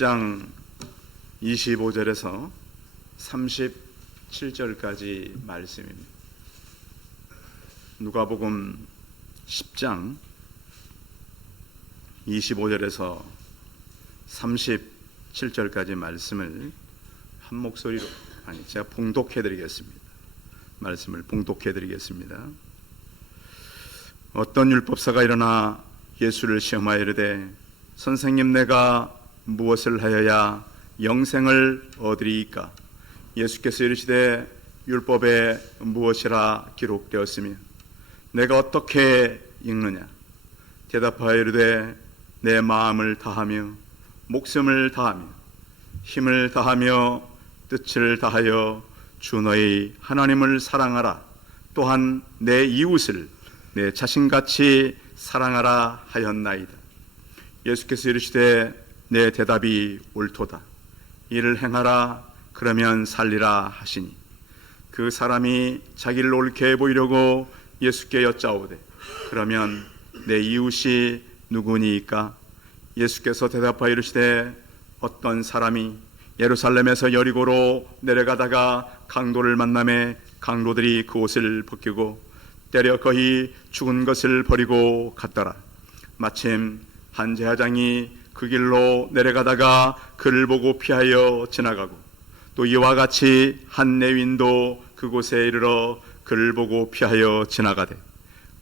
10장 25절에서 37절까지 말씀입니다. 누가복음 10장 25절에서 37절까지 말씀을 한 목소리로 제가 봉독해 드리겠습니다. 말씀을 봉독해 드리겠습니다. 어떤 율법사가 일어나 예수를 시험하여 이르되 선생님, 내가 무엇을 하여야 영생을 얻으리이까? 예수께서 이르시되 율법에 무엇이라 기록되었으며 내가 어떻게 읽느냐? 대답하여 이르되 내 마음을 다하며 목숨을 다하며 힘을 다하며 뜻을 다하여 주 너희 하나님을 사랑하라. 또한 내 이웃을 내 자신같이 사랑하라 하였나이다. 예수께서 이르시되 내 대답이 옳도다. 이를 행하라. 그러면 살리라 하시니 그 사람이 자기를 옳게 보이려고 예수께 여짜오되 그러면 내 이웃이 누구니이까? 예수께서 대답하여 이르시되 어떤 사람이 예루살렘에서 여리고로 내려가다가 강도를 만나매 강도들이 그 옷을 벗기고 때려 거의 죽은 것을 버리고 갔더라. 마침 한 제사장이 그 길로 내려가다가 그를 보고 피하여 지나가고 또 이와 같이 한 레위인도 그곳에 이르러 그를 보고 피하여 지나가되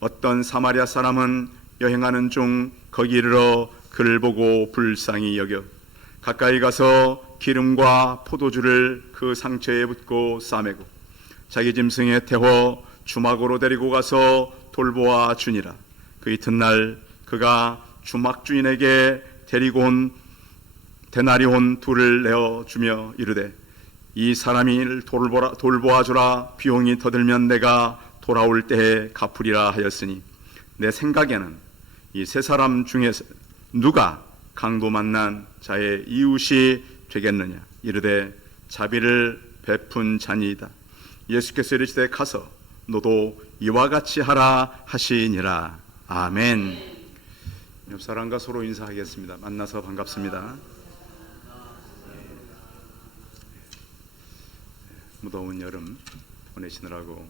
어떤 사마리아 사람은 여행하는 중 거기 이르러 그를 보고 불쌍히 여겨 가까이 가서 기름과 포도주를 그 상처에 붓고 싸매고 자기 짐승에 태워 주막으로 데리고 가서 돌보아 주니라. 그 이튿날 그가 주막 주인에게 데리고 온 데나리온 둘을 내어 주며 이르되 이 사람이 돌보아 주라. 비용이 더 들면 내가 돌아올 때에 갚으리라 하였으니 내 생각에는 이 세 사람 중에서 누가 강도 만난 자의 이웃이 되겠느냐? 이르되 자비를 베푼 자니이다. 예수께서 이르시되 가서 너도 이와 같이 하라 하시니라. 아멘. 옆 사람과 서로 인사하겠습니다. 만나서 반갑습니다. 무더운 여름 보내시느라고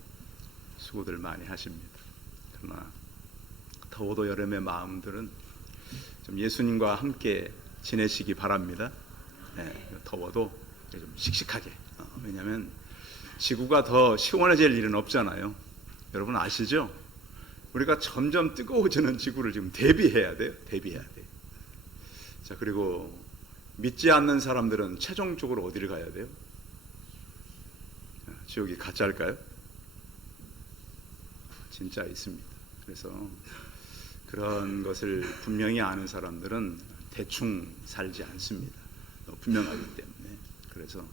수고들 많이 하십니다. 그러나 더워도 여름의 마음들은 좀 예수님과 함께 지내시기 바랍니다. 더워도 좀 씩씩하게. 왜냐하면 지구가 더 시원해질 일은 없잖아요. 여러분 아시죠? 우리가 점점 뜨거워지는 지구를 지금 대비해야 돼요. 대비해야 돼요. 자, 그리고 믿지 않는 사람들은 최종적으로 어디를 가야 돼요? 지옥이 가짜일까요? 진짜 있습니다. 그래서 그런 것을 분명히 아는 사람들은 대충 살지 않습니다. 분명하기 때문에. 그래서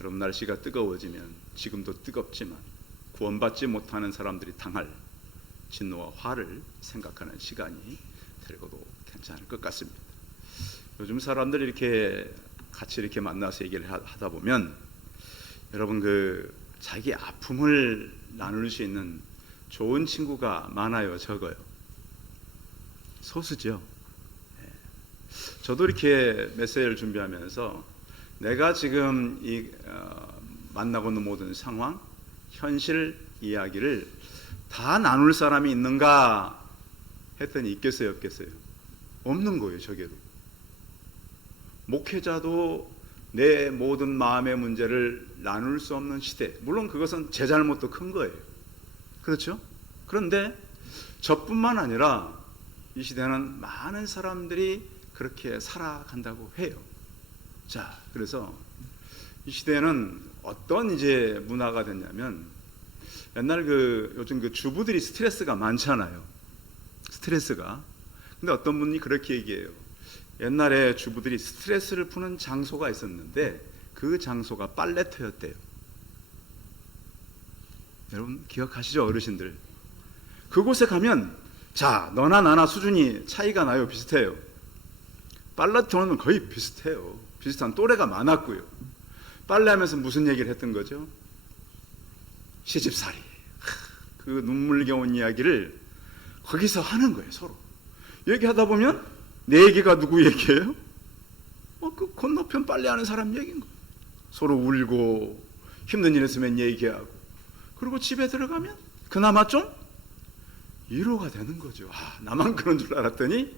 여러분 날씨가 뜨거워지면 지금도 뜨겁지만 구원받지 못하는 사람들이 당할 진노와 화를 생각하는 시간이 되고도 괜찮을 것 같습니다. 요즘 사람들이 이렇게 같이 이렇게 만나서 얘기를 하다 보면 여러분 자기 아픔을 나눌 수 있는 좋은 친구가 많아요, 적어요? 소수죠. 저도 이렇게 메시지를 준비하면서 내가 지금 만나고 있는 모든 상황, 현실 이야기를 다 나눌 사람이 있는가 했더니 있겠어요, 없겠어요? 없는 거예요, 저게도. 목회자도 내 모든 마음의 문제를 나눌 수 없는 시대. 물론 그것은 제 잘못도 큰 거예요. 그렇죠? 그런데 저뿐만 아니라 이 시대는 많은 사람들이 그렇게 살아간다고 해요. 자, 그래서 이 시대는 어떤 이제 문화가 됐냐면 옛날 요즘 주부들이 스트레스가 많잖아요. 스트레스가. 근데 어떤 분이 그렇게 얘기해요. 옛날에 주부들이 스트레스를 푸는 장소가 있었는데 그 장소가 빨래터였대요. 여러분 기억하시죠, 어르신들? 그곳에 가면 자, 너나 나나 수준이 차이가 나요? 비슷해요? 빨래터는 거의 비슷해요. 비슷한 또래가 많았고요. 빨래하면서 무슨 얘기를 했던 거죠? 시집살이. 그 눈물겨운 이야기를 거기서 하는 거예요, 서로. 얘기하다 보면 내 얘기가 누구 얘기예요? 건너편 빨래하는 사람 얘기인 거예요. 서로 울고 힘든 일 있으면 얘기하고, 그리고 집에 들어가면 그나마 좀 위로가 되는 거죠. 아, 나만 그런 줄 알았더니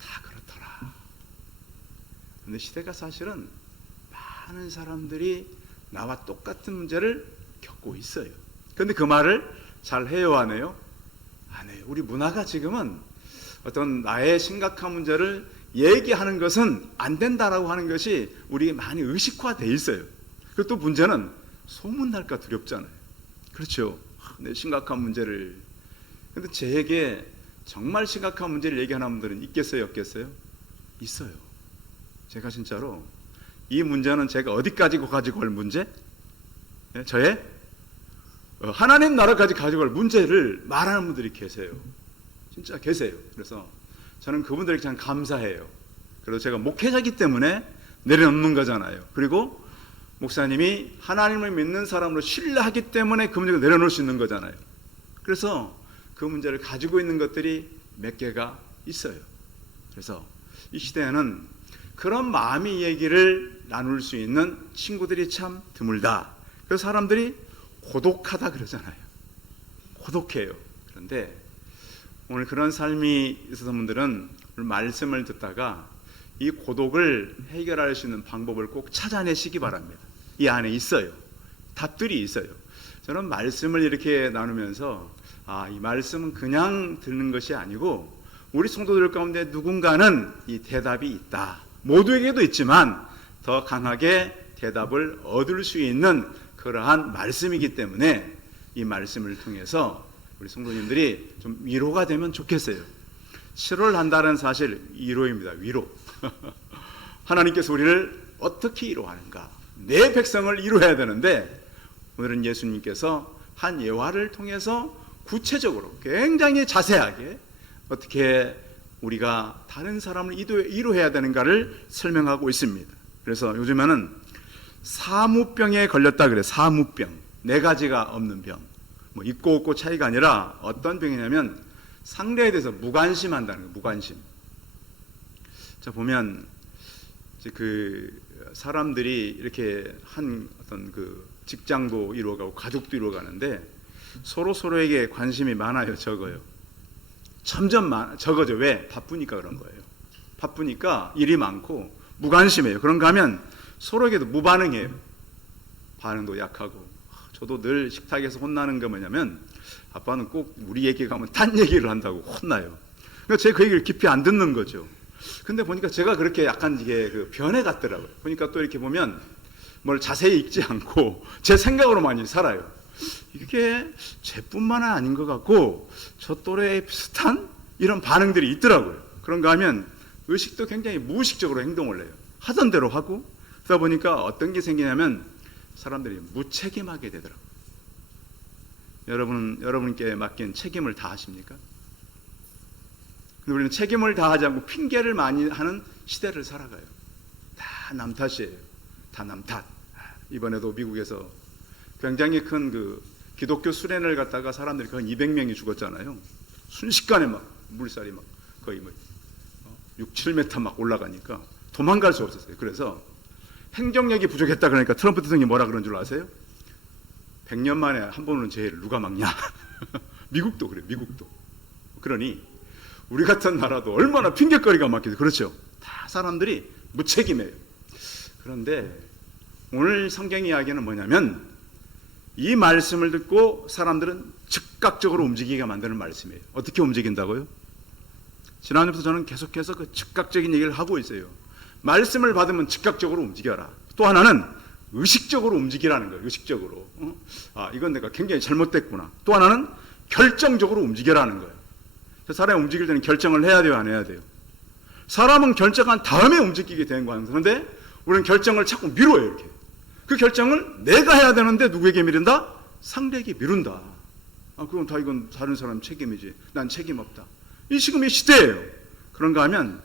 다 그렇더라. 근데 시대가 사실은 많은 사람들이 나와 똑같은 문제를 겪고 있어요. 그런데 그 말을 잘 해요, 안 해요? 안 해요. 우리 문화가 지금은 어떤 나의 심각한 문제를 얘기하는 것은 안 된다라고 하는 것이 우리 많이 의식화되어 있어요. 그리고 또 문제는 소문날까 두렵잖아요. 그렇죠. 내 심각한 문제를. 근데 제게 정말 심각한 문제를 얘기하는 분들은 있겠어요, 없겠어요? 있어요. 제가 진짜로 이 문제는 제가 어디까지 가지고 갈 문제? 저의 하나님 나라까지 가지고 갈 문제를 말하는 분들이 계세요. 진짜 계세요. 그래서 저는 그분들에게 참 감사해요. 그래서 제가 목회자이기 때문에 내려놓는 거잖아요. 그리고 목사님이 하나님을 믿는 사람으로 신뢰하기 때문에 그 문제를 내려놓을 수 있는 거잖아요. 그래서 그 문제를 가지고 있는 것들이 몇 개가 있어요. 그래서 이 시대에는 그런 마음의 얘기를 나눌 수 있는 친구들이 참 드물다. 그래서 사람들이 고독하다 그러잖아요. 고독해요. 그런데 오늘 그런 삶이 있어서 분들은 오늘 말씀을 듣다가 이 고독을 해결할 수 있는 방법을 꼭 찾아내시기 바랍니다. 이 안에 있어요. 답들이 있어요. 저는 말씀을 이렇게 나누면서 이 말씀은 그냥 듣는 것이 아니고 우리 성도들 가운데 누군가는 이 대답이 있다. 모두에게도 있지만 더 강하게 대답을 얻을 수 있는 그러한 말씀이기 때문에 이 말씀을 통해서 우리 성도님들이 좀 위로가 되면 좋겠어요. 7월 한 달은 사실 위로입니다. 위로. 하나님께서 우리를 어떻게 위로하는가? 내 백성을 위로해야 되는데 오늘은 예수님께서 한 예화를 통해서 구체적으로 굉장히 자세하게 어떻게 우리가 다른 사람을 위로해야 되는가를 설명하고 있습니다. 그래서 요즘에는 사무병에 걸렸다 그래요. 사무병. 네 가지가 없는 병. 뭐 있고 없고 차이가 아니라 어떤 병이냐면 상대에 대해서 무관심한다는 거예요. 무관심. 자, 보면 이제 그 사람들이 이렇게 한 어떤 그 직장도 이루어가고 가족도 이루어가는데 서로에게 관심이 많아요, 적어요? 점점 적어져. 왜? 바쁘니까 그런 거예요. 바쁘니까 일이 많고 무관심해요. 그런가 하면 서로에게도 무반응해요. 반응도 약하고. 저도 늘 식탁에서 혼나는 게 뭐냐면 아빠는 꼭 우리 얘기 가면 딴 얘기를 한다고 혼나요. 그러니까 제가 그 얘기를 깊이 안 듣는 거죠. 근데 보니까 제가 그렇게 약간 이게 그 변해 갔더라고요. 보니까 또 이렇게 보면 뭘 자세히 읽지 않고 제 생각으로 많이 살아요. 이게 제뿐만 아닌 것 같고 저 또래에 비슷한 이런 반응들이 있더라고요. 그런가 하면 의식도 굉장히 무의식적으로 행동을 해요. 하던 대로 하고. 그러다 보니까 어떤 게 생기냐면 사람들이 무책임하게 되더라고요. 여러분께 맡긴 책임을 다 하십니까? 근데 우리는 책임을 다하지 않고 핑계를 많이 하는 시대를 살아가요. 다 남 탓이에요. 다 남 탓. 이번에도 미국에서 굉장히 큰 그 기독교 수련을 갖다가 사람들이 거의 200명이 죽었잖아요. 순식간에 막 물살이 막 거의 6, 7m 막 올라가니까 도망갈 수 없었어요. 그래서 행정력이 부족했다 그러니까 트럼프 대통령이 뭐라 그런 줄 아세요? 100년 만에 한 번 오는 재해를 누가 막냐? 미국도 그래요. 미국도. 그러니 우리 같은 나라도 얼마나 핑계거리가 많겠어요. 그렇죠? 다 사람들이 무책임해요. 그런데 오늘 성경 이야기는 뭐냐면 이 말씀을 듣고 사람들은 즉각적으로 움직이게 만드는 말씀이에요. 어떻게 움직인다고요? 지난주부터 저는 계속해서 그 즉각적인 얘기를 하고 있어요. 말씀을 받으면 즉각적으로 움직여라. 또 하나는 의식적으로 움직이라는 거예요. 의식적으로. 이건 내가 굉장히 잘못됐구나. 또 하나는 결정적으로 움직여라는 거예요. 사람이 움직일 때는 결정을 해야 돼요, 안 해야 돼요? 사람은 결정한 다음에 움직이게 되는 거예요. 그런데 우리는 결정을 자꾸 미뤄요, 이렇게. 그 결정을 내가 해야 되는데 누구에게 미룬다? 상대에게 미룬다. 그럼 다 이건 다른 사람 책임이지. 난 책임 없다. 이 지금 이 시대예요. 그런가 하면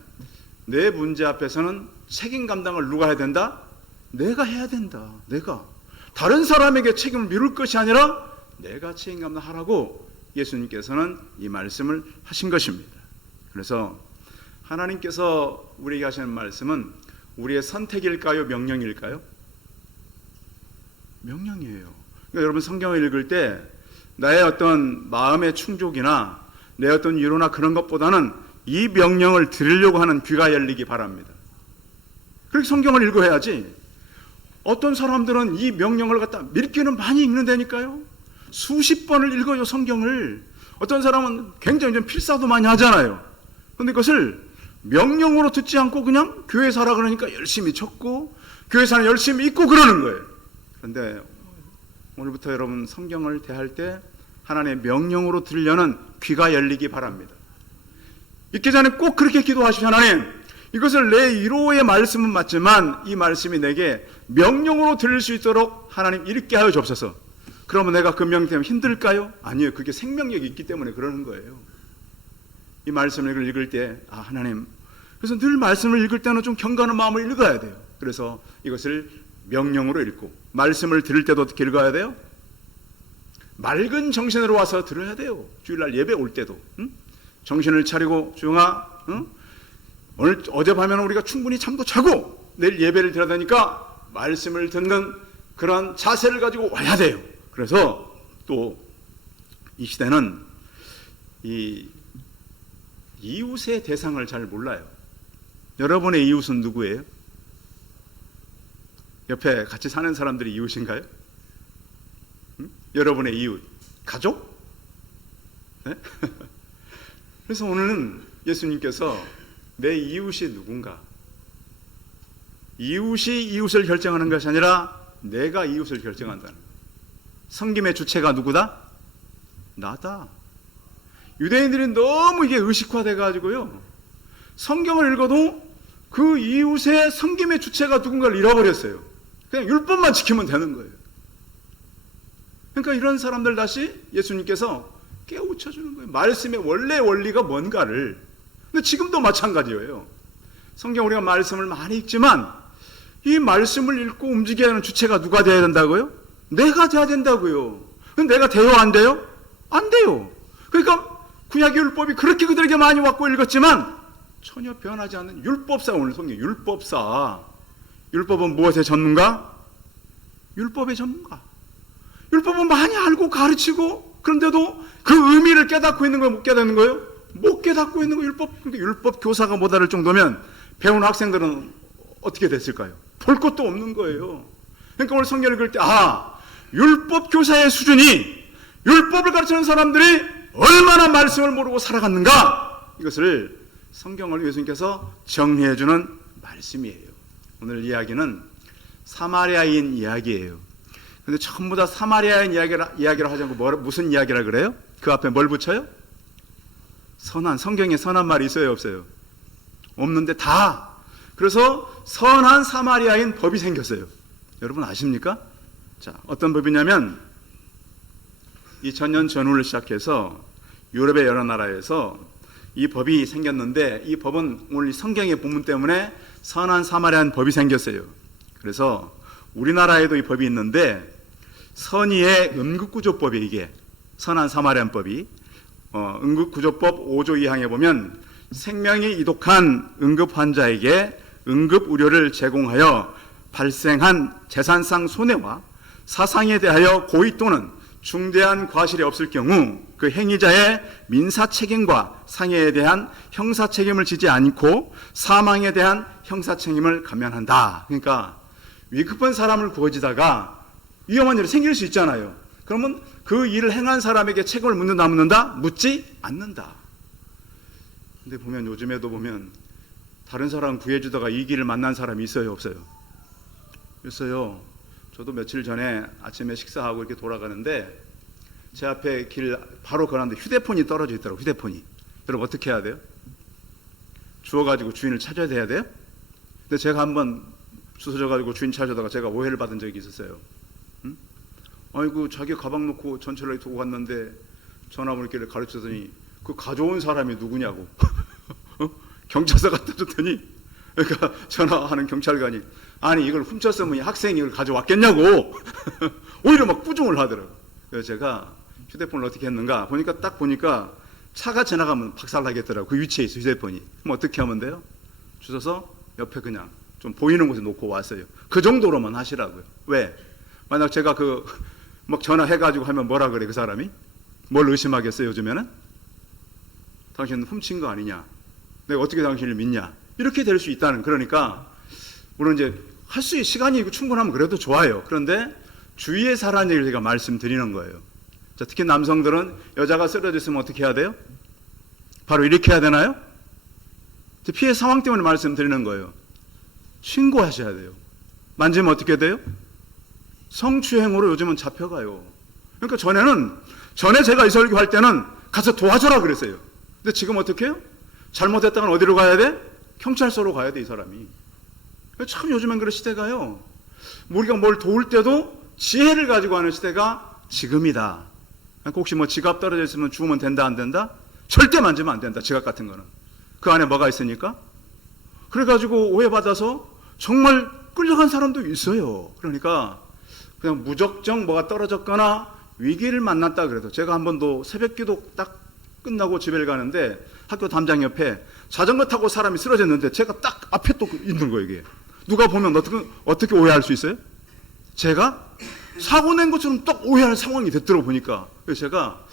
내 문제 앞에서는 책임 감당을 누가 해야 된다? 내가 해야 된다. 내가. 다른 사람에게 책임을 미룰 것이 아니라 내가 책임 감당하라고 예수님께서는 이 말씀을 하신 것입니다. 그래서 하나님께서 우리에게 하시는 말씀은 우리의 선택일까요? 명령일까요? 명령이에요. 그러니까 여러분 성경을 읽을 때 나의 어떤 마음의 충족이나 내 어떤 위로나 그런 것보다는 이 명령을 들으려고 하는 귀가 열리기 바랍니다. 그렇게 성경을 읽어야지. 어떤 사람들은 이 명령을 갖다 읽기는 많이 읽는다니까요. 수십 번을 읽어요, 성경을. 어떤 사람은 굉장히 좀 필사도 많이 하잖아요. 그런데 그것을 명령으로 듣지 않고 그냥 교회 사라 그러니까 열심히 적고 교회 사는 열심히 읽고 그러는 거예요. 그런데 오늘부터 여러분 성경을 대할 때 하나님의 명령으로 들으려는 귀가 열리기 바랍니다. 읽기 전에 꼭 그렇게 기도하십시오. 하나님, 이것을 내 위로의 말씀은 맞지만 이 말씀이 내게 명령으로 들릴 수 있도록 하나님 읽게 하여 주옵소서. 그러면 내가 그 명령 때문에 힘들까요? 아니요, 그게 생명력이 있기 때문에 그러는 거예요. 이 말씀을 읽을 때 하나님, 그래서 늘 말씀을 읽을 때는 좀 경건한 마음을 읽어야 돼요. 그래서 이것을 명령으로 읽고, 말씀을 들을 때도 어떻게 읽어야 돼요? 맑은 정신으로 와서 들어야 돼요. 주일날 예배 올 때도 정신을 차리고 주영아, 오늘 어젯밤에는 우리가 충분히 잠도 자고 내일 예배를 드려야 되니까 말씀을 듣는 그런 자세를 가지고 와야 돼요. 그래서 또 이 시대는 이 이웃의 대상을 잘 몰라요. 여러분의 이웃은 누구예요? 옆에 같이 사는 사람들이 이웃인가요? 여러분의 이웃, 가족? 네? 그래서 오늘은 예수님께서 내 이웃이 누군가, 이웃이 이웃을 결정하는 것이 아니라 내가 이웃을 결정한다는 거예요. 섬김의 주체가 누구다? 나다. 유대인들이 너무 이게 의식화돼 가지고요, 성경을 읽어도 그 이웃의 섬김의 주체가 누군가를 잃어버렸어요. 그냥 율법만 지키면 되는 거예요. 그러니까 이런 사람들 다시 예수님께서 깨우쳐 주는 거예요. 말씀의 원래 원리가 뭔가를. 근데 지금도 마찬가지예요. 성경 우리가 말씀을 많이 읽지만 이 말씀을 읽고 움직여야 하는 주체가 누가 돼야 된다고요? 내가 돼야 된다고요. 근데 내가 돼요, 안 돼요? 안 돼요. 그러니까 구약의 율법이 그렇게 그들에게 많이 왔고 읽었지만 전혀 변하지 않는 율법사. 오늘 성경 율법사. 율법은 무엇의 전문가? 율법의 전문가. 율법은 많이 알고 가르치고 그런데도 그 의미를 깨닫고 있는 거예요? 못 깨닫는 거예요? 못 깨닫고 있는 거예요. 그러니까 율법 교사가 못 알을 정도면 배운 학생들은 어떻게 됐을까요? 볼 것도 없는 거예요. 그러니까 오늘 성경을 읽을 때 율법 교사의 수준이, 율법을 가르치는 사람들이 얼마나 말씀을 모르고 살아갔는가, 이것을 성경을 예수님께서 정리해 주는 말씀이에요. 오늘 이야기는 사마리아인 이야기예요. 근데 전부 다 사마리아인 이야기를 하지 않고 무슨 이야기라 그래요? 그 앞에 뭘 붙여요? 선한, 성경에 선한 말이 있어요, 없어요? 없는데 다. 그래서 선한 사마리아인 법이 생겼어요. 여러분 아십니까? 자, 어떤 법이냐면 2000년 전후를 시작해서 유럽의 여러 나라에서 이 법이 생겼는데, 이 법은 오늘 성경의 본문 때문에 선한 사마리아인 법이 생겼어요. 그래서 우리나라에도 이 법이 있는데, 선의의 응급구조법이, 이게 선한 사마리아인 법이 응급구조법 5조 2항에 보면 생명이 이독한 응급 환자에게 응급 의료를 제공하여 발생한 재산상 손해와 사상에 대하여 고의 또는 중대한 과실이 없을 경우 그 행위자의 민사 책임과 상해에 대한 형사 책임을 지지 않고 사망에 대한 형사 책임을 감면한다. 그러니까 위급한 사람을 구해지다가 위험한 일이 생길 수 있잖아요. 그러면 그 일을 행한 사람에게 책임을 묻는다, 묻는다? 묻지 않는다. 근데 보면 요즘에도 보면 다른 사람 구해주다가 이 길을 만난 사람이 있어요, 없어요? 있어요. 저도 며칠 전에 아침에 식사하고 이렇게 돌아가는데 제 앞에 길 바로 걸었는데 휴대폰이 떨어져 있더라고요. 휴대폰이. 여러분 어떻게 해야 돼요? 주워가지고 주인을 찾아야 돼요? 근데 제가 한번 주워져가지고 주인 찾아다가 제가 오해를 받은 적이 있었어요. 아이고 자기 가방 놓고 전철에 두고 갔는데 전화번호 길을 가르쳤더니 그 가져온 사람이 누구냐고. 경찰서 갖다 줬더니, 그러니까 전화하는 경찰관이 아니 이걸 훔쳤으면 학생이 이걸 가져왔겠냐고. 오히려 막 꾸중을 하더라고요. 그래서 제가 휴대폰을 어떻게 했는가 보니까 딱 보니까 차가 지나가면 박살나겠더라고요. 그 위치에 있어 휴대폰이. 그럼 어떻게 하면 돼요? 주워서 옆에 그냥 좀 보이는 곳에 놓고 왔어요. 그 정도로만 하시라고요. 왜? 만약 제가 막 전화해가지고 하면 뭐라 그래, 그 사람이? 뭘 의심하겠어요, 요즘에는? 당신 훔친 거 아니냐? 내가 어떻게 당신을 믿냐? 이렇게 될 수 있다는, 그러니까, 물론 이제 할 수 있는 시간이 충분하면 그래도 좋아요. 그런데 주의에 사라는 얘기를 제가 말씀드리는 거예요. 자, 특히 남성들은 여자가 쓰러져 있으면 어떻게 해야 돼요? 바로 이렇게 해야 되나요? 피해 상황 때문에 말씀드리는 거예요. 신고하셔야 돼요. 만지면 어떻게 돼요? 성추행으로 요즘은 잡혀가요. 그러니까 전에 제가 이 설교할 때는 가서 도와줘라 그랬어요. 근데 지금 어떻게 해요? 잘못했다간 어디로 가야 돼? 경찰서로 가야 돼, 이 사람이. 참 요즘엔 그런 시대가요. 우리가 뭘 도울 때도 지혜를 가지고 하는 시대가 지금이다. 혹시 뭐 지갑 떨어져 있으면 주우면 된다, 안 된다? 절대 만지면 안 된다, 지갑 같은 거는. 그 안에 뭐가 있으니까? 그래가지고 오해받아서 정말 끌려간 사람도 있어요. 그러니까 그냥 무적정 뭐가 떨어졌거나 위기를 만났다 그래도, 제가 한 번도 새벽기도 딱 끝나고 집에 가는데 학교 담장 옆에 자전거 타고 사람이 쓰러졌는데 제가 딱 앞에 또 있는 거예요. 이게 누가 보면 어떻게 오해할 수 있어요? 제가 사고 낸 것처럼 딱 오해하는 상황이 됐더라고 보니까. 그래서 제가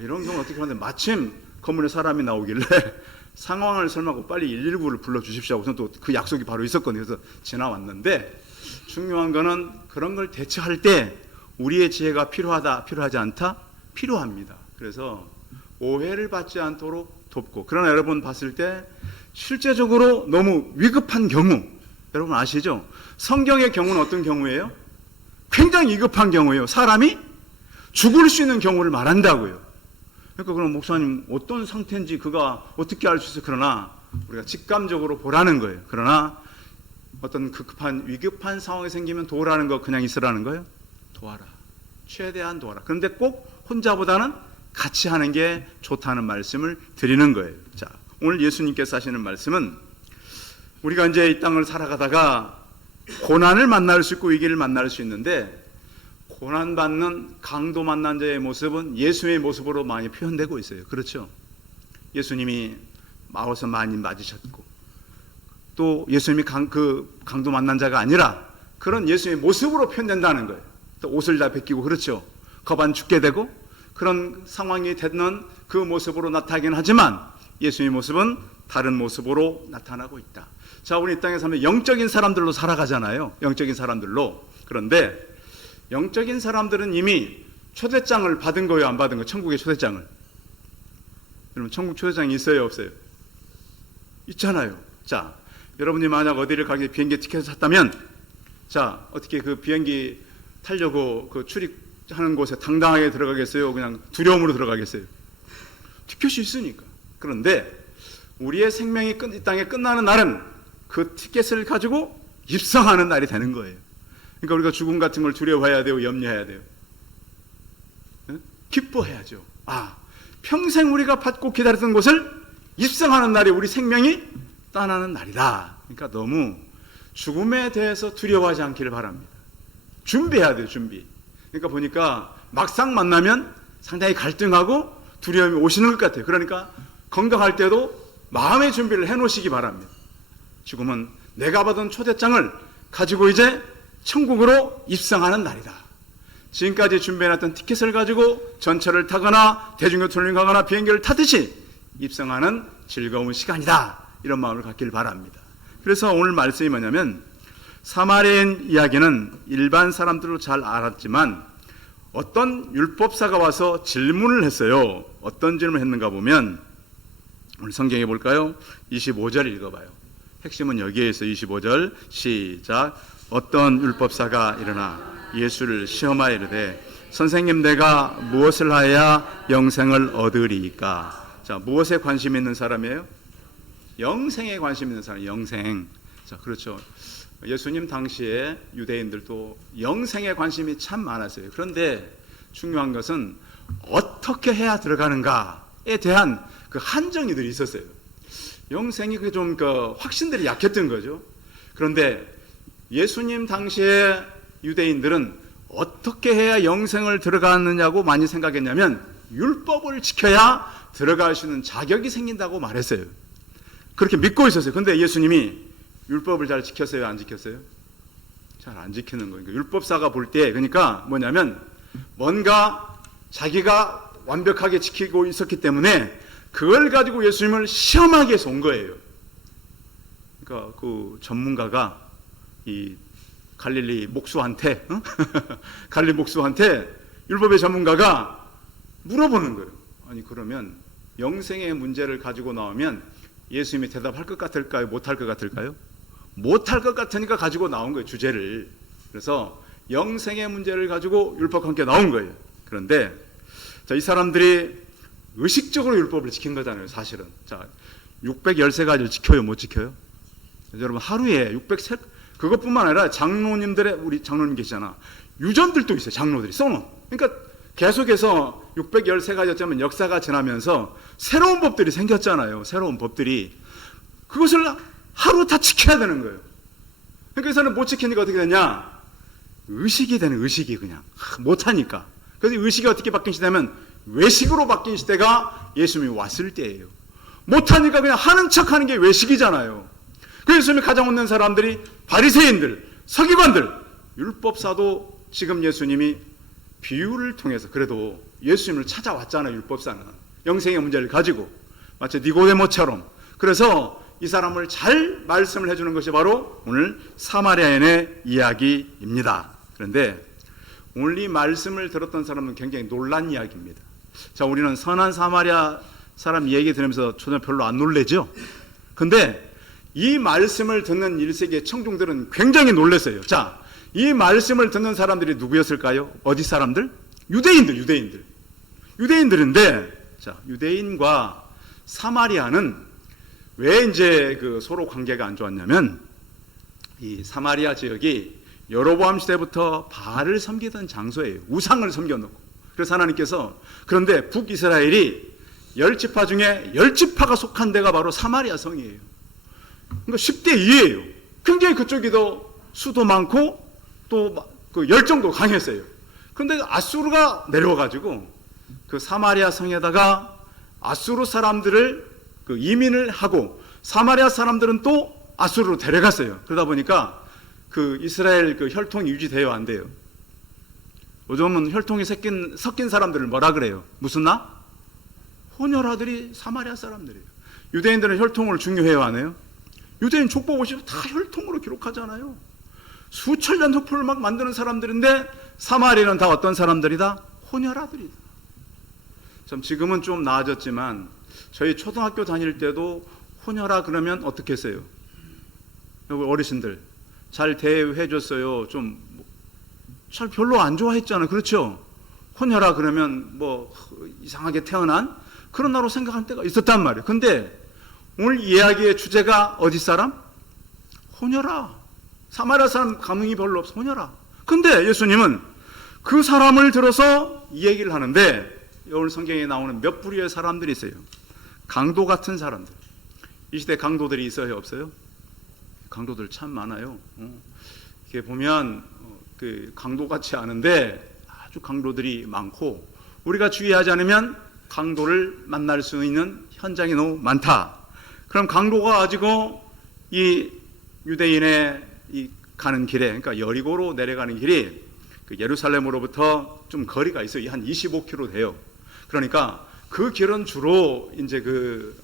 이런 경우 어떻게 하는데, 마침 건물에 사람이 나오길래 상황을 설명하고 빨리 119를 불러주십시오 하고서 또 그 약속이 바로 있었거든요. 그래서 지나왔는데, 중요한 거는 그런 걸 대처할 때 우리의 지혜가 필요하다, 필요하지 않다? 필요합니다. 그래서 오해를 받지 않도록 돕고, 그러나 여러분 봤을 때 실제적으로 너무 위급한 경우, 여러분 아시죠? 성경의 경우는 어떤 경우예요? 굉장히 위급한 경우예요. 사람이 죽을 수 있는 경우를 말한다고요. 그러니까 그럼 목사님 어떤 상태인지 그가 어떻게 알 수 있어요? 그러나 우리가 직감적으로 보라는 거예요. 그러나 어떤 급한 위급한 상황이 생기면 도우라는 거, 그냥 있으라는 거예요? 도와라. 최대한 도와라. 그런데 꼭 혼자보다는 같이 하는 게 좋다는 말씀을 드리는 거예요. 자, 오늘 예수님께서 하시는 말씀은, 우리가 이제 이 땅을 살아가다가 고난을 만날 수 있고 위기를 만날 수 있는데, 고난받는 강도 만난 자의 모습은 예수의 모습으로 많이 표현되고 있어요. 그렇죠? 예수님이 마오서 많이 맞으셨고, 또 예수님이 강도 만난 자가 아니라 그런 예수의 모습으로 표현된다는 거예요. 또 옷을 다 벗기고, 그렇죠? 거반 죽게 되고 그런 상황이 되는 그 모습으로 나타나긴 하지만 예수의 모습은 다른 모습으로 나타나고 있다. 자, 우리 이 땅에 살면 영적인 사람들로 살아가잖아요. 영적인 사람들로. 그런데 영적인 사람들은 이미 초대장을 받은 거예요, 안 받은 거예요? 천국의 초대장을. 여러분, 천국 초대장이 있어요, 없어요? 있잖아요. 자, 여러분이 만약 어디를 가기 비행기 티켓을 샀다면, 자, 어떻게 그 비행기 타려고 그 출입하는 곳에 당당하게 들어가겠어요? 그냥 두려움으로 들어가겠어요? 티켓이 있으니까. 그런데 우리의 생명이 이 땅에 끝나는 날은 그 티켓을 가지고 입성하는 날이 되는 거예요. 그러니까 우리가 죽음 같은 걸 두려워해야 되고 염려해야 돼요. 기뻐해야죠. 평생 우리가 받고 기다렸던 곳을 입성하는 날이 우리 생명이 떠나는 날이다. 그러니까 너무 죽음에 대해서 두려워하지 않기를 바랍니다. 준비해야 돼요, 준비. 그러니까 보니까 막상 만나면 상당히 갈등하고 두려움이 오시는 것 같아요. 그러니까 건강할 때도 마음의 준비를 해놓으시기 바랍니다. 죽음은 내가 받은 초대장을 가지고 이제 천국으로 입성하는 날이다. 지금까지 준비해놨던 티켓을 가지고 전철을 타거나 대중교통을 가거나 비행기를 타듯이 입성하는 즐거운 시간이다. 이런 마음을 갖길 바랍니다. 그래서 오늘 말씀이 뭐냐면, 사마리아인 이야기는 일반 사람들도 잘 알았지만 어떤 율법사가 와서 질문을 했어요. 어떤 질문을 했는가 보면, 오늘 성경에 볼까요? 25절 읽어봐요. 핵심은 여기에 있어요. 25절 시작. 어떤 율법사가 일어나 예수를 시험하여 이르되, 선생님, 내가 무엇을 하여야 영생을 얻으리이까? 자, 무엇에 관심 있는 사람이에요? 영생에 관심 있는 사람, 영생. 자, 그렇죠. 예수님 당시에 유대인들도 영생에 관심이 참 많았어요. 그런데 중요한 것은 어떻게 해야 들어가는가에 대한 그 한정이들이 있었어요. 영생이 좀 확신들이 약했던 거죠. 그런데 예수님 당시에 유대인들은 어떻게 해야 영생을 들어가느냐고 많이 생각했냐면, 율법을 지켜야 들어갈 수 있는 자격이 생긴다고 말했어요. 그렇게 믿고 있었어요. 그런데 예수님이 율법을 잘 지켰어요, 안 지켰어요? 잘 안 지키는 거예요. 율법사가 볼 때 그러니까 뭐냐면 뭔가 자기가 완벽하게 지키고 있었기 때문에 그걸 가지고 예수님을 시험하기 위해서 온 거예요. 그러니까 그 전문가가 이 갈릴리 목수한테 갈릴리 목수한테 율법의 전문가가 물어보는 거예요. 아니 그러면 영생의 문제를 가지고 나오면 예수님이 대답할 것 같을까요? 못할 것 같을까요? 못할 것 같으니까 가지고 나온 거예요, 주제를. 그래서 영생의 문제를 가지고 율법과 함께 나온 거예요. 그런데 자, 이 사람들이 의식적으로 율법을 지킨 거잖아요, 사실은. 자, 613가지를 지켜요, 못 지켜요? 여러분 하루에 603 그것뿐만 아니라 장로님들의, 우리 장로님 계시잖아, 유전들도 있어요. 장로들이 써놓은. 그러니까 계속해서 613가지였지만 역사가 지나면서 새로운 법들이 생겼잖아요. 새로운 법들이. 그것을 하루 다 지켜야 되는 거예요. 그러니까 이 사람은 못 지키니까 어떻게 되냐? 의식이 되는, 의식이 그냥 못하니까. 그래서 의식이 어떻게 바뀐 시대면 외식으로 바뀐 시대가 예수님이 왔을 때예요. 못하니까 그냥 하는 척하는 게 외식이잖아요. 그래서 예수님이 가장 없는 사람들이 바리새인들, 서기관들, 율법사도 지금 예수님이 비유를 통해서 그래도 예수님을 찾아왔잖아요. 율법사는 영생의 문제를 가지고 마치 니고데모처럼. 그래서 이 사람을 잘 말씀을 해주는 것이 바로 오늘 사마리아인의 이야기입니다. 그런데 오늘 이 말씀을 들었던 사람은 굉장히 놀란 이야기입니다. 자, 우리는 선한 사마리아 사람 얘기 들으면서 전혀 별로 안 놀래죠? 근데 이 말씀을 듣는 1세기의 청중들은 굉장히 놀랐어요. 자, 이 말씀을 듣는 사람들이 누구였을까요? 어디 사람들? 유대인들인데, 자, 유대인과 사마리아는 왜 이제 그 서로 관계가 안 좋았냐면, 이 사마리아 지역이 여로보암 시대부터 바알을 섬기던 장소예요. 우상을 섬겨놓고. 그래서 하나님께서, 그런데 북이스라엘이 10지파 중에 10지파가 속한 데가 바로 사마리아 성이에요. 그러니까 10대 2예요. 굉장히 그쪽이 더 수도 많고 또 그 열정도 강했어요. 그런데 아수르가 내려와가지고 그 사마리아 성에다가 아수르 사람들을 그 이민을 하고 사마리아 사람들은 또 아수르로 데려갔어요. 그러다 보니까 그 이스라엘 그 혈통이 유지돼요, 안 돼요? 요즘은 혈통이 섞인 사람들을 뭐라 그래요? 무슨 나? 혼혈아들이 사마리아 사람들이에요. 유대인들은 혈통을 중요해요, 안 해요? 유대인 족보 보시면 다 혈통으로 기록하잖아요. 수천 년 족보를 막 만드는 사람들인데 사마리아는 다 어떤 사람들이다? 혼혈아들이다. 참 지금은 좀 나아졌지만 저희 초등학교 다닐 때도 혼혈아 그러면 어떻게 했어요? 여기 어르신들 잘 대해해 줬어요. 좀 잘 별로 안 좋아했잖아요. 그렇죠? 혼혈아 그러면 뭐 이상하게 태어난 그런 나로 생각한 때가 있었단 말이에요. 근데 오늘 이야기의 주제가 어디 사람? 혼혈아. 사마리아 사람 감흥이 별로 없어. 혼혈아. 근데 예수님은 그 사람을 들어서 이 얘기를 하는데 오늘 성경에 나오는 몇 부류의 사람들이 있어요. 강도 같은 사람들. 이 시대 강도들이 있어요, 없어요? 강도들 참 많아요. 이렇게 보면 그 강도 같지 않은데 아주 강도들이 많고 우리가 주의하지 않으면 강도를 만날 수 있는 현장이 너무 많다. 그럼 강도가 가지고 이 유대인의 이 가는 길에, 그러니까 여리고로 내려가는 길이 그 예루살렘으로부터 좀 거리가 있어요. 한 25km 돼요. 그러니까 그 길은 주로 이제 그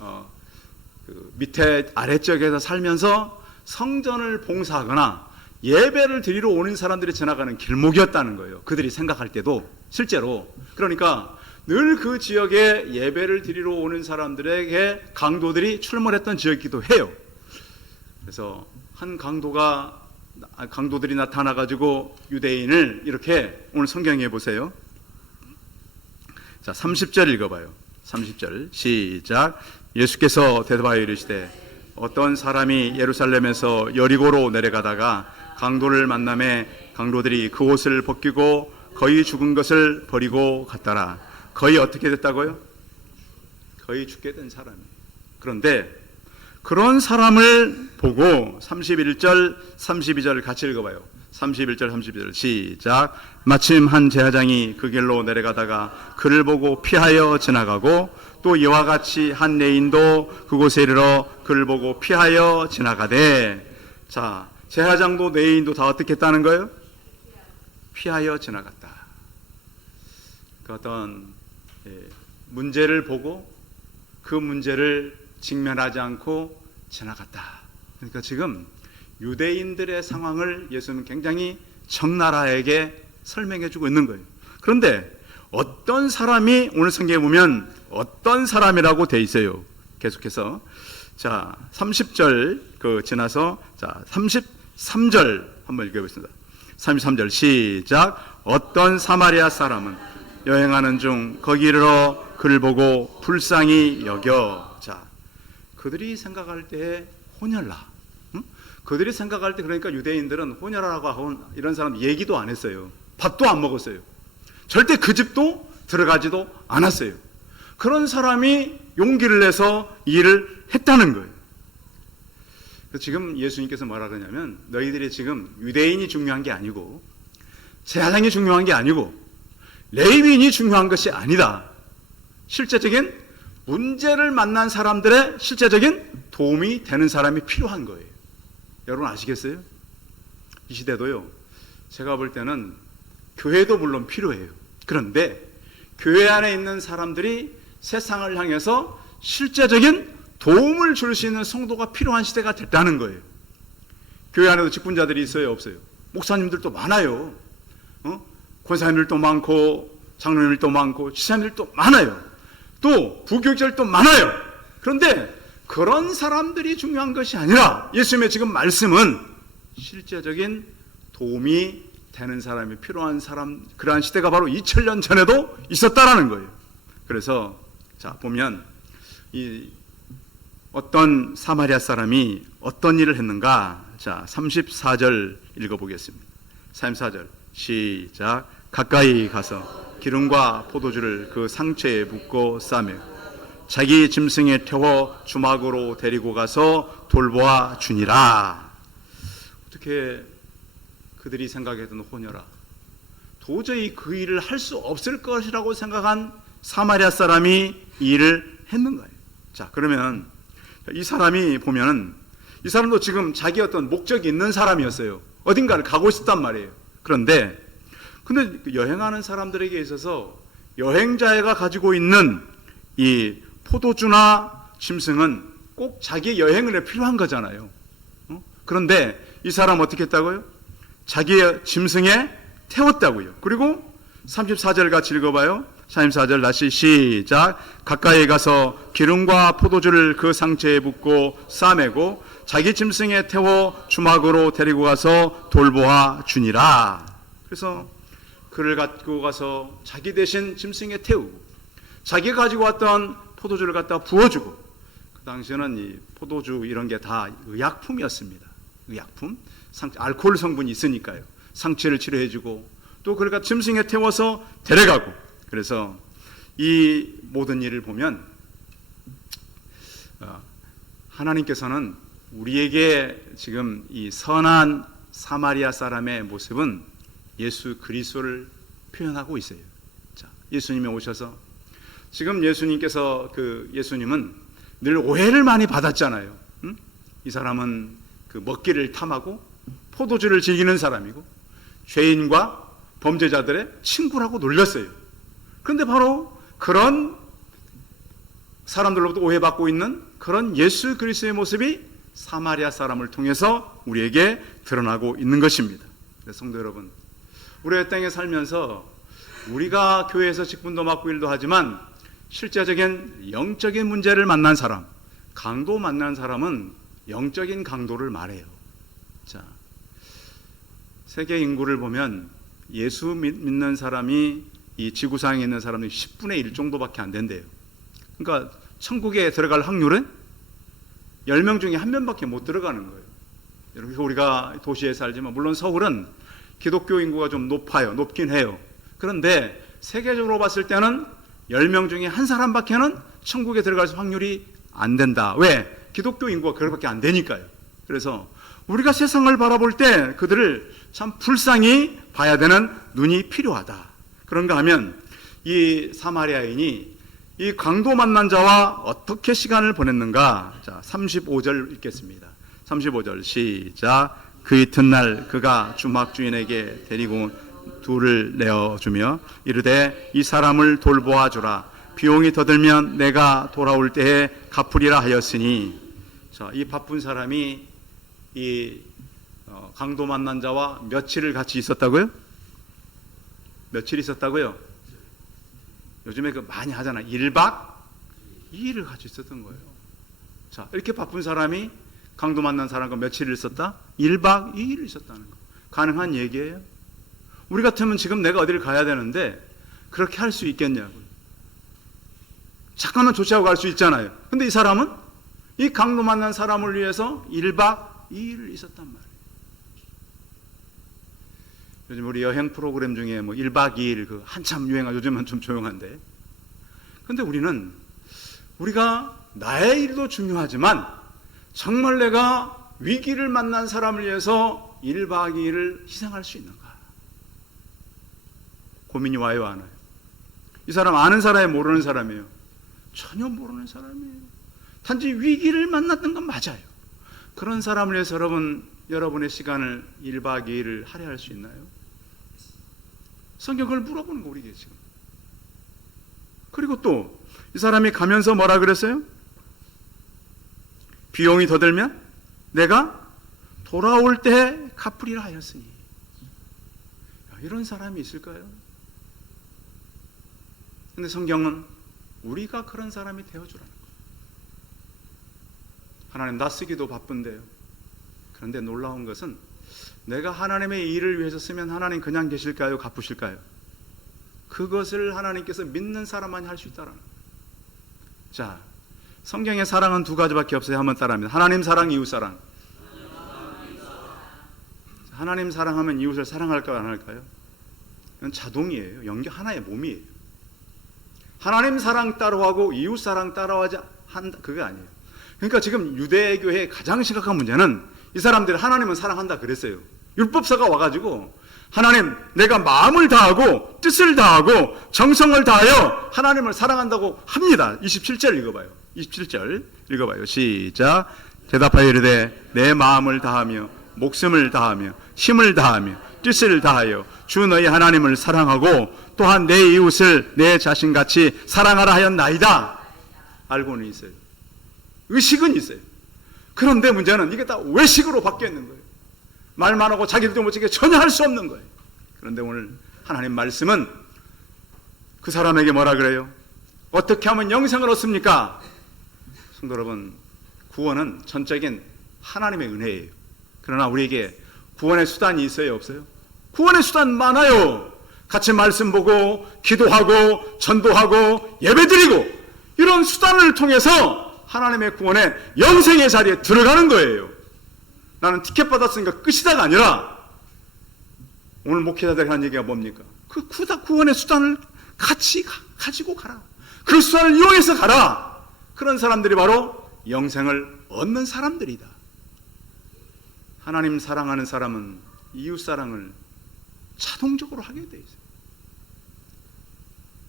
밑에 아래쪽에서 살면서 성전을 봉사하거나 예배를 드리러 오는 사람들이 지나가는 길목이었다는 거예요. 그들이 생각할 때도 실제로. 그러니까 늘 그 지역에 예배를 드리러 오는 사람들에게 강도들이 출몰했던 지역이기도 해요. 그래서 한 강도들이 나타나가지고 유대인을 이렇게 오늘 성경에 보세요. 자, 30절 읽어봐요. 30절 시작. 예수께서 대답하여 이르시되 어떤 사람이 예루살렘에서 여리고로 내려가다가 강도를 만나매 강도들이 그 옷을 벗기고 거의 죽은 것을 버리고 갔더라. 거의 어떻게 됐다고요? 거의 죽게 된 사람이에요. 그런데 그런 사람을 보고 31절 32절 같이 읽어봐요. 31절 32절 시작. 마침 한 제사장이 그 길로 내려가다가 그를 보고 피하여 지나가고 또 이와 같이 한 레인도 그곳에 이르러 그를 보고 피하여 지나가되. 자, 제사장도 레위인도 다 어떻게 했다는 거예요? 피하여 지나갔다. 그 어떤 문제를 보고 그 문제를 직면하지 않고 지나갔다. 그러니까 지금 유대인들의 상황을 예수님은 굉장히 적나라하게 설명해 주고 있는 거예요. 그런데 어떤 사람이 오늘 성경에 보면 어떤 사람이라고 돼 있어요. 계속해서 자 30절 지나서 자 33절 한번 읽어보겠습니다. 33절 시작. 어떤 사마리아 사람은 여행하는 중 거기 이르러 그를 보고 불쌍히 여겨. 자, 그들이 생각할 때 혼혈라. 그들이 생각할 때 그러니까 유대인들은 혼혈라고 하고 이런 사람 얘기도 안 했어요. 밥도 안 먹었어요. 절대 그 집도 들어가지도 않았어요. 그런 사람이 용기를 내서 이 일을 했다는 거예요. 지금 예수님께서 뭐라 그러냐면 너희들이 지금 유대인이 중요한 게 아니고 제사장이 중요한 게 아니고 레위인이 중요한 것이 아니다. 실제적인 문제를 만난 사람들의 실제적인 도움이 되는 사람이 필요한 거예요. 여러분 아시겠어요? 이 시대도요, 제가 볼 때는 교회도 물론 필요해요. 그런데 교회 안에 있는 사람들이 세상을 향해서 실제적인 도움을 줄 수 있는 성도가 필요한 시대가 됐다는 거예요. 교회 안에도 직분자들이 있어요, 없어요? 목사님들도 많아요. 권사님들도 많고 장로님들도 많고 지사님들도 많아요. 또 부교육자들도 많아요. 그런데 그런 사람들이 중요한 것이 아니라 예수님의 지금 말씀은 실제적인 도움이 되는 사람이 필요한 사람, 그러한 시대가 바로 2000년 전에도 있었다라는 거예요. 그래서 자 보면 이 어떤 사마리아 사람이 어떤 일을 했는가? 자 34절 읽어보겠습니다. 34절 시작. 가까이 가서 기름과 포도주를 그 상처에 붓고 싸매 자기 짐승에 태워 주막으로 데리고 가서 돌보아 주니라. 어떻게 그들이 생각했던 혼혈아, 도저히 그 일을 할 수 없을 것이라고 생각한 사마리아 사람이 이 일을 했는 거예요. 자 그러면 이 사람이 보면은 이 사람도 지금 자기 어떤 목적이 있는 사람이었어요. 어딘가를 가고 싶단 말이에요. 근데 여행하는 사람들에게 있어서 여행자가 가지고 있는 이 포도주나 짐승은 꼭 자기 여행에 필요한 거잖아요. 그런데 이 사람 어떻게 했다고요? 자기의 짐승에 태웠다고요. 그리고 34절 같이 읽어봐요. 34절 다시 시작. 가까이 가서 기름과 포도주를 그 상처에 붓고 싸매고 자기 짐승에 태워 주막으로 데리고 가서 돌보아 주니라. 그래서 그를 갖고 가서 자기 대신 짐승에 태우고 자기가 가지고 왔던 포도주를 갖다 부어주고, 그 당시에는 이 포도주 이런 게 다 의약품이었습니다. 의약품, 알코올 성분이 있으니까요. 상처를 치료해주고 또 그를 갖다 짐승에 태워서 데려가고. 그래서 이 모든 일을 보면 하나님께서는 우리에게 지금 이 선한 사마리아 사람의 모습은 예수 그리스도를 표현하고 있어요. 자, 예수님이 오셔서 지금 예수님께서 예수님은 늘 오해를 많이 받았잖아요. 이 사람은 그 먹기를 탐하고 포도주를 즐기는 사람이고 죄인과 범죄자들의 친구라고 놀렸어요. 그런데 바로 그런 사람들로부터 오해받고 있는 그런 예수 그리스도의 모습이 사마리아 사람을 통해서 우리에게 드러나고 있는 것입니다. 성도 여러분, 우리의 땅에 살면서 우리가 교회에서 직분도 맡고 일도 하지만 실제적인 영적인 문제를 만난 사람, 강도 만난 사람은 영적인 강도를 말해요. 자, 세계 인구를 보면 예수 믿는 사람이 이 지구상에 있는 사람이 10분의 1 정도밖에 안 된대요. 그러니까 천국에 들어갈 확률은 10명 중에 1명밖에 못 들어가는 거예요. 여러분, 우리가 도시에 살지만 물론 서울은 기독교 인구가 좀 높긴 해요. 그런데 세계적으로 봤을 때는 10명 중에 한 사람밖에는 천국에 들어갈 확률이 안 된다. 왜? 기독교 인구가 그렇게밖에 안 되니까요. 그래서 우리가 세상을 바라볼 때 그들을 참 불쌍히 봐야 되는 눈이 필요하다. 그런가 하면 이 사마리아인이 이 강도 만난 자와 어떻게 시간을 보냈는가? 자, 35절 읽겠습니다. 35절 시작. 그 이튿날 그가 주막 주인에게 데리고 온 둘을 내어주며 이르되 이 사람을 돌보아 주라. 비용이 더 들면 내가 돌아올 때에 갚으리라 하였으니. 자, 이 바쁜 사람이 이 강도 만난 자와 며칠을 같이 있었다고요? 며칠 있었다고요? 요즘에 그 많이 하잖아. 1박 2일을 같이 있었던 거예요. 자, 이렇게 바쁜 사람이 강도 만난 사람과 며칠을 있었다? 1박 2일을 있었다는 거. 가능한 얘기예요? 우리 같으면 지금 내가 어디를 가야 되는데 그렇게 할 수 있겠냐고요. 잠깐만 조치하고 갈 수 있잖아요. 근데 이 사람은 이 강도 만난 사람을 위해서 1박 2일을 있었단 말이에요. 요즘 우리 여행 프로그램 중에 뭐 1박 2일 그 한참 유행하고 요즘은 좀 조용한데, 근데 우리가 나의 일도 중요하지만 정말 내가 위기를 만난 사람을 위해서 1박 2일을 희생할 수 있는가? 고민이 와요, 안 와요? 이 사람 아는 사람이 모르는 사람이에요? 전혀 모르는 사람이에요. 단지 위기를 만났던 건 맞아요. 그런 사람을 위해서 여러분의 시간을 1박 2일을 할애할 수 있나요? 성경 그걸 물어보는 거 우리에게 지금. 그리고 또 이 사람이 가면서 뭐라 그랬어요? 비용이 더 들면 내가 돌아올 때 갚으리라 하였으니. 이런 사람이 있을까요? 근데 성경은 우리가 그런 사람이 되어주라는 거예요. 하나님, 나 쓰기도 바쁜데요. 그런데 놀라운 것은 내가 하나님의 일을 위해서 쓰면 하나님 그냥 계실까요? 갚으실까요? 그것을 하나님께서 믿는 사람만이 할 수 있다는 거예요. 자, 성경의 사랑은 두 가지밖에 없어요. 한번 따라합니다. 하나님 사랑, 이웃 사랑. 하나님 사랑하면 이웃을 사랑할까요? 안 할까요? 이건 자동이에요. 하나의 몸이에요. 하나님 사랑 따로하고 이웃 사랑 따로하지 한다, 그게 아니에요. 그러니까 지금 유대교회의 가장 심각한 문제는 이 사람들이 하나님은 사랑한다 그랬어요. 율법사가 와가지고 하나님, 내가 마음을 다하고 뜻을 다하고 정성을 다하여 하나님을 사랑한다고 합니다. 27절 읽어봐요. 27절 읽어봐요. 시작. 대답하여 이르되 내 마음을 다하며 목숨을 다하며 힘을 다하며 뜻을 다하여 주 너희 하나님을 사랑하고 또한 내 이웃을 내 자신같이 사랑하라 하였나이다. 알고는 있어요. 의식은 있어요. 그런데 문제는 이게 다 외식으로 바뀌어 있는 거예요. 말만 하고 자기들도 못지게 전혀 할 수 없는 거예요. 그런데 오늘 하나님 말씀은 그 사람에게 뭐라 그래요? 어떻게 하면 영생을 얻습니까? 성도 여러분, 구원은 전적인 하나님의 은혜예요. 그러나 우리에게 구원의 수단이 있어요, 없어요? 구원의 수단 많아요. 같이 말씀 보고 기도하고 전도하고 예배드리고 이런 수단을 통해서 하나님의 구원의 영생의 자리에 들어가는 거예요. 나는 티켓 받았으니까 끝이다가 아니라 오늘 목회자들이 하는 얘기가 뭡니까? 그 구원의 수단을 같이 가지고 가라. 그 수단을 이용해서 가라. 그런 사람들이 바로 영생을 얻는 사람들이다. 하나님 사랑하는 사람은 이웃 사랑을 자동적으로 하게 돼 있어요.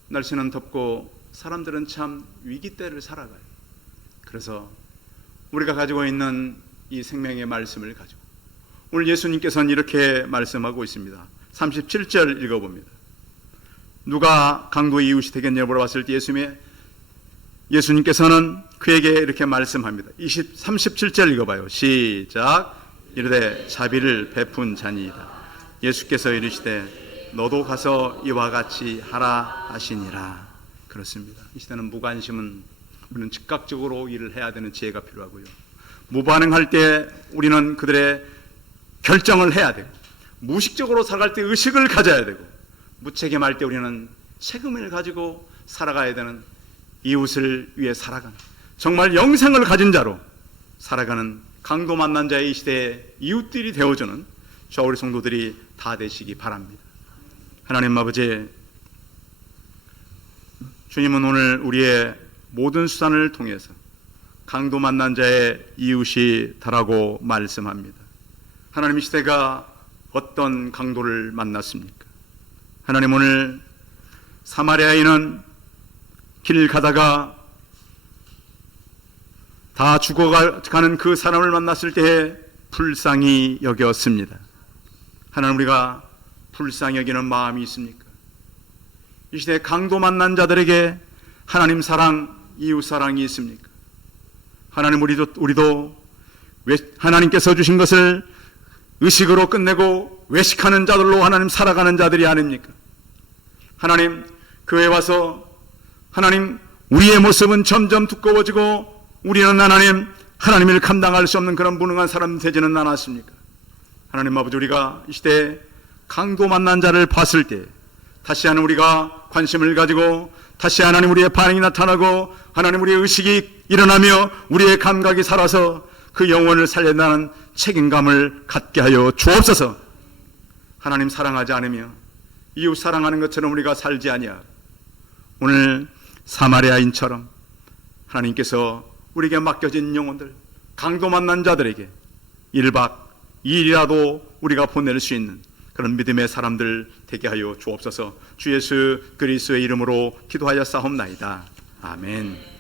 날씨는 덥고 사람들은 참 위기 때를 살아가요. 그래서 우리가 가지고 있는 이 생명의 말씀을 가지고 오늘 예수님께서는 이렇게 말씀하고 있습니다. 37절 읽어봅니다. 누가 강도의 이웃이 되겠냐고 물어봤을 때 예수님께서는 그에게 이렇게 말씀합니다. 37절 읽어봐요. 시작. 이르되 자비를 베푼 자니이다. 예수께서 이르시되 너도 가서 이와 같이 하라 하시니라. 그렇습니다. 이 시대는 무관심은 우리는 즉각적으로 일을 해야 되는 지혜가 필요하고요. 무반응할 때 우리는 그들의 결정을 해야 되고, 무의식적으로 살아갈 때 의식을 가져야 되고, 무책임할 때 우리는 책임을 가지고 살아가야 되는, 이웃을 위해 살아가는, 정말 영생을 가진 자로 살아가는 강도 만난 자의 이 시대의 이웃들이 되어주는 저 우리 성도들이 다 되시기 바랍니다. 하나님 아버지, 주님은 오늘 우리의 모든 수단을 통해서 강도 만난 자의 이웃이 다라고 말씀합니다. 하나님, 이 시대가 어떤 강도를 만났습니까? 하나님, 오늘 사마리아인은 길 가다가 다 죽어가는 그 사람을 만났을 때에 불쌍히 여겼습니다. 하나님, 우리가 불쌍히 여기는 마음이 있습니까? 이 시대에 강도 만난 자들에게 하나님 사랑, 이웃 사랑이 있습니까? 하나님, 우리도 하나님께서 주신 것을 의식으로 끝내고 외식하는 자들로 하나님 살아가는 자들이 아닙니까? 하나님, 교회 와서 하나님, 우리의 모습은 점점 두꺼워지고 우리는 하나님을 감당할 수 없는 그런 무능한 사람 되지는 않았습니까? 하나님 아버지, 우리가 이 시대에 강도 만난 자를 봤을 때 다시 하나님 우리가 관심을 가지고 다시 하나님 우리의 반응이 나타나고 하나님 우리의 의식이 일어나며 우리의 감각이 살아서 그 영혼을 살려내는 책임감을 갖게 하여 주옵소서. 하나님, 사랑하지 않으며 이웃 사랑하는 것처럼 우리가 살지 아니하고 오늘 사마리아인처럼 하나님께서 우리에게 맡겨진 영혼들, 강도 만난 자들에게 1박 2일이라도 우리가 보낼 수 있는 그런 믿음의 사람들 되게 하여 주옵소서. 주 예수 그리스도의 이름으로 기도하여 싸움나이다. 아멘.